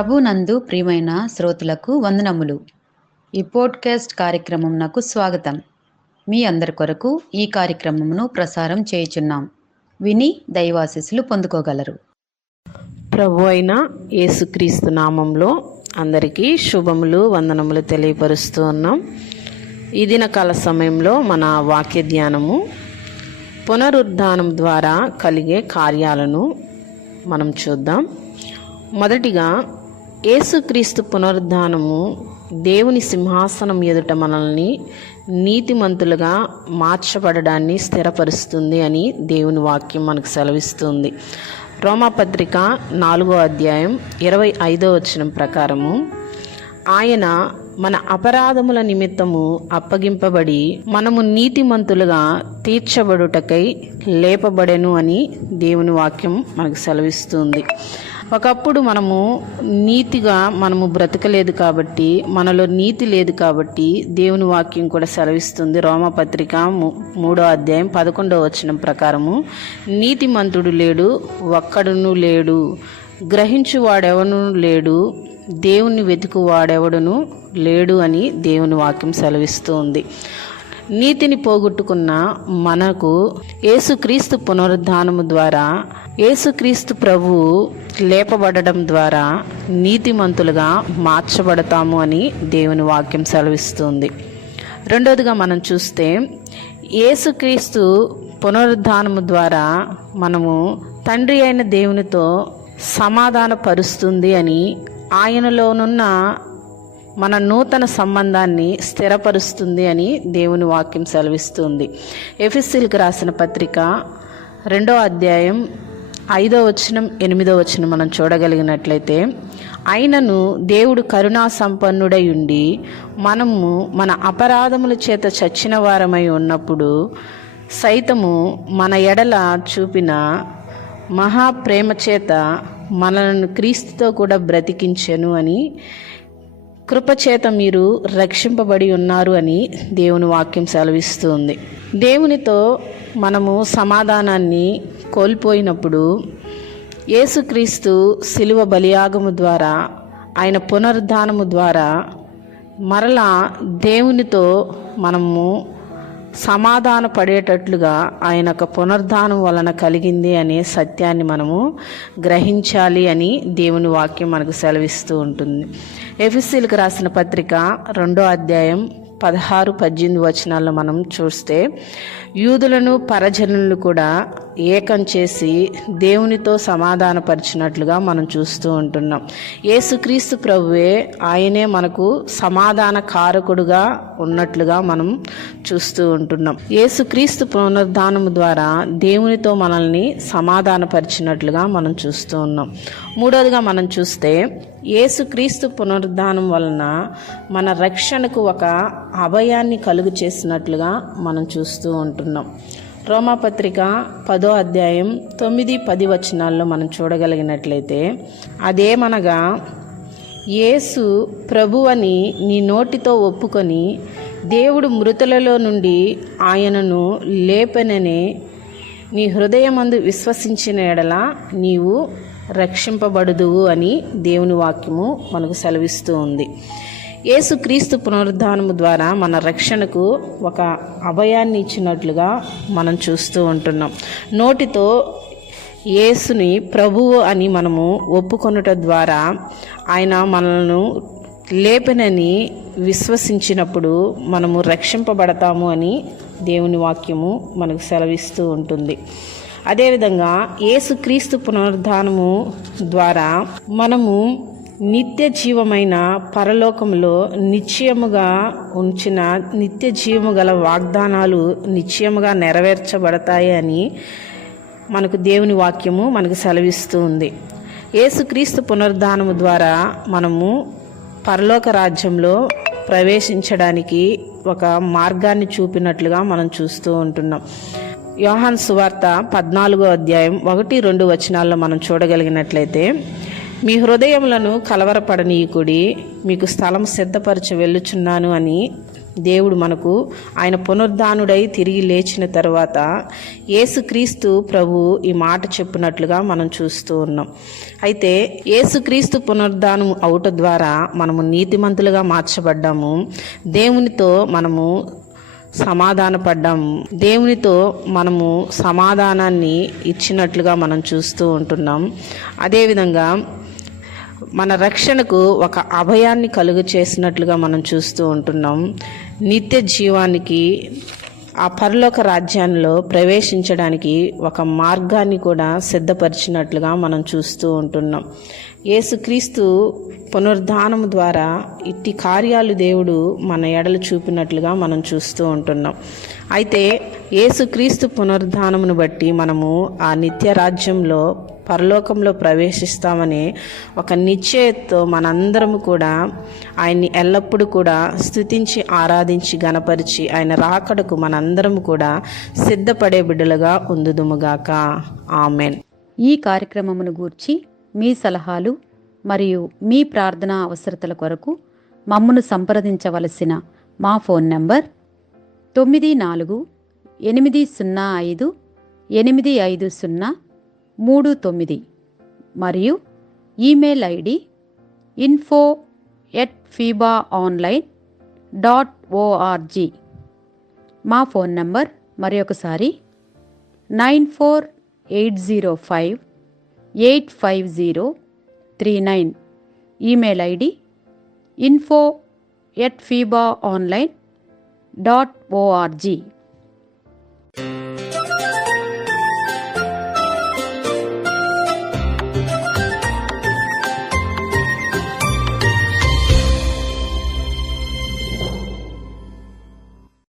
ప్రభునందు ప్రియమైన శ్రోతలకు వందనములు. ఈ పోడ్కాస్ట్ కార్యక్రమం నాకు స్వాగతం. మీ అందరి కొరకు ఈ కార్యక్రమమును ప్రసారం చేయుచున్నాం. విని దైవాశీస్సులు పొందుకోగలరు. ప్రభు అయిన యేసుక్రీస్తు నామంలో అందరికీ శుభములు, వందనములు తెలియపరుస్తూ ఉన్నాం. ఈ దినకాల సమయంలో మన వాక్య ధ్యానము పునరుద్ధానం ద్వారా కలిగే కార్యాలను మనం చూద్దాం. మొదటిగా, యేసుక్రీస్తు పునరుద్ధానము దేవుని సింహాసనం ఎదుట మనల్ని నీతిమంతులుగా మార్చబడడాన్ని స్థిరపరుస్తుంది అని దేవుని వాక్యం మనకు సెలవిస్తుంది. రోమాపత్రిక 4వ అధ్యాయం 25వ వచనం ప్రకారము, ఆయన మన అపరాధముల నిమిత్తము అప్పగింపబడి మనము నీతిమంతులుగా తీర్చబడుటకై లేపబడెను అని దేవుని వాక్యం మనకు సెలవిస్తుంది. ఒకప్పుడు మనము బ్రతకలేదు కాబట్టి, మనలో నీతి లేదు కాబట్టి దేవుని వాక్యం కూడా సెలవిస్తుంది. రోమపత్రిక 3వ అధ్యాయం 11వ వచనం ప్రకారము, నీతిమంతుడు లేడు, ఒక్కడును లేడు, గ్రహించువాడెవను లేడు, దేవుని వెతుకువాడెవడును లేడు అని దేవుని వాక్యం సెలవిస్తుంది. నీతిని పోగొట్టుకున్న మనకు యేసుక్రీస్తు పునరుద్ధానము ద్వారా, యేసుక్రీస్తు ప్రభువు లేపబడడం ద్వారా నీతిమంతులుగా మార్చబడతాము అని దేవుని వాక్యం సెలవిస్తుంది. రెండవదిగా మనం చూస్తే, యేసుక్రీస్తు పునరుద్ధానము ద్వారా మనము తండ్రి అయిన దేవునితో సమాధాన పరుస్తుంది అని, ఆయనలోనున్న మన నూతన సంబంధాన్ని స్థిరపరుస్తుంది అని దేవుని వాక్యం సెలవిస్తుంది. ఎఫెసీయులకు రాసిన పత్రిక 2వ అధ్యాయం 5వ వచనం 8వ వచనం మనం చూడగలిగినట్లయితే, అయినను దేవుడు కరుణా సంపన్నుడై ఉండి మనము మన అపరాధముల చేత చచ్చిన వారమై ఉన్నప్పుడు సైతము మన ఎడల చూపిన మహాప్రేమ చేత మనలను క్రీస్తుతో కూడా బ్రతికించెను అని, కృపచేత మీరు రక్షింపబడి ఉన్నారు అని దేవుని వాక్యం సెలవిస్తుంది. దేవునితో మనము సమాధానాన్ని కోల్పోయినప్పుడు యేసుక్రీస్తు శిలువ బలియాగము ద్వారా, ఆయన పునరుద్ధానము ద్వారా మరలా దేవునితో మనము సమాధాన పడేటట్లుగా ఆయన యొక్క పునరుద్ధానం వలన కలిగింది అనే సత్యాన్ని మనము గ్రహించాలి అని దేవుని వాక్యం మనకు సెలవిస్తూ ఉంటుంది. ఎఫెసీయులకు రాసిన పత్రిక 2వ అధ్యాయం 16-18 వచనాల్లో మనం చూస్తే, యూదులను పరజనులను కూడా ఏకం చేసి దేవునితో సమాధానపరిచినట్లుగా మనం చూస్తూ ఉంటున్నాం. యేసుక్రీస్తు ప్రభువే, ఆయనే మనకు సమాధాన కారకుడుగా ఉన్నట్లుగా మనం చూస్తూ ఉంటున్నాం. యేసుక్రీస్తు పునరుద్ధానము ద్వారా దేవునితో మనల్ని సమాధానపరిచినట్లుగా మనం చూస్తూ ఉన్నాం. మూడవదిగా మనం చూస్తే, యేసుక్రీస్తు పునరుద్ధానం వలన మన రక్షణకు ఒక అభయాన్ని కలుగు చేసినట్లుగా మనం చూస్తూ ఉంటున్నాం. రోమాపత్రిక 10వ అధ్యాయం 9-10 వచనాల్లో మనం చూడగలిగినట్లయితే, అదేమనగా, యేసు ప్రభువని నీ నోటితో ఒప్పుకొని దేవుడు మృతులలో నుండి ఆయనను లేపెనని నీ హృదయమందు విశ్వసించిన ఎడల నీవు రక్షింపబడుదువు అని దేవుని వాక్యము మనకు సెలవిస్తూ ఉంది. యేసుక్రీస్తు పునరుద్ధానము ద్వారా మన రక్షణకు ఒక అభయాన్ని ఇచ్చినట్లుగా మనం చూస్తూ ఉంటున్నాం. నోటితో యేసుని ప్రభువు అని మనము ఒప్పుకొనుట ద్వారా ఆయన మనల్ని లేపనని విశ్వసించినప్పుడు మనము రక్షింపబడతాము అని దేవుని వాక్యము మనకు సెలవిస్తూ ఉంటుంది. అదేవిధంగా యేసుక్రీస్తు పునరుద్ధానము ద్వారా మనము నిత్య జీవమైన పరలోకములో నిశ్చయముగా ఉంచిన నిత్య జీవము గల వాగ్దానాలు నిశ్చయముగా నెరవేర్చబడతాయి అని మనకు దేవుని వాక్యము మనకు సెలవిస్తూ ఉంది. యేసుక్రీస్తు పునరుద్ధానము ద్వారా మనము పరలోక రాజ్యంలో ప్రవేశించడానికి ఒక మార్గాన్ని చూపినట్లుగా మనం చూస్తూ ఉంటున్నాం. యోహాను సువార్త 14వ అధ్యాయం 1-2 వచనాల్లో మనం చూడగలిగినట్లయితే, మీ హృదయములను కలవరపడనీయకుడి, మీకు స్థలం సిద్ధపరచి వెళ్ళుచున్నాను అని దేవుడు మనకు ఆయన పునరుద్ధానుడై తిరిగి లేచిన తర్వాత యేసుక్రీస్తు ప్రభు ఈ మాట చెప్పినట్లుగా మనం చూస్తూ ఉన్నాం. అయితే యేసుక్రీస్తు పునరుద్ధానం అవుట ద్వారా మనము నీతిమంతులుగా మార్చబడ్డాము. దేవునితో మనము సమాధానపడ్డాము. దేవునితో మనము సమాధానాన్ని ఇచ్చినట్లుగా మనం చూస్తూ ఉంటున్నాం. అదేవిధంగా మన రక్షణకు ఒక అభయాన్ని కలుగు చేసినట్లుగా మనం చూస్తూ ఉంటున్నాం. నిత్య జీవానికి, ఆ పరలోక రాజ్యాల్లో ప్రవేశించడానికి ఒక మార్గాన్ని కూడా సిద్ధపరిచినట్లుగా మనం చూస్తూ ఉంటున్నాం. యేసుక్రీస్తు పునరుద్ధానం ద్వారా ఇట్టి కార్యాలు దేవుడు మన ఎడలు చూపినట్లుగా మనం చూస్తూ ఉంటున్నాం. అయితే యేసుక్రీస్తు పునరుద్ధానమును బట్టి మనము ఆ నిత్య రాజ్యంలో పరలోకంలో ప్రవేశిస్తామని ఒక నిశ్చయతతో మనందరము కూడా ఆయన్ని ఎల్లప్పుడూ కూడా స్తుతించి ఆరాధించి గణపరిచి ఆయన రాకడకు మనందరము కూడా సిద్ధపడే బిడ్డలుగా ఉందుదుముగాక. ఆమెన్. ఈ కార్యక్రమమును గూర్చి మీ సలహాలు మరియు మీ ప్రార్థనా అవసరతల కొరకు మమ్మను సంప్రదించవలసిన మా ఫోన్ నంబర్ 9448508503 మరియు ఈమెయిల్ ఐడి info@fibaonline.org. మా ఫోన్ నంబర్ మరొకసారి 9480585039. Email ID info@fibaonline.org.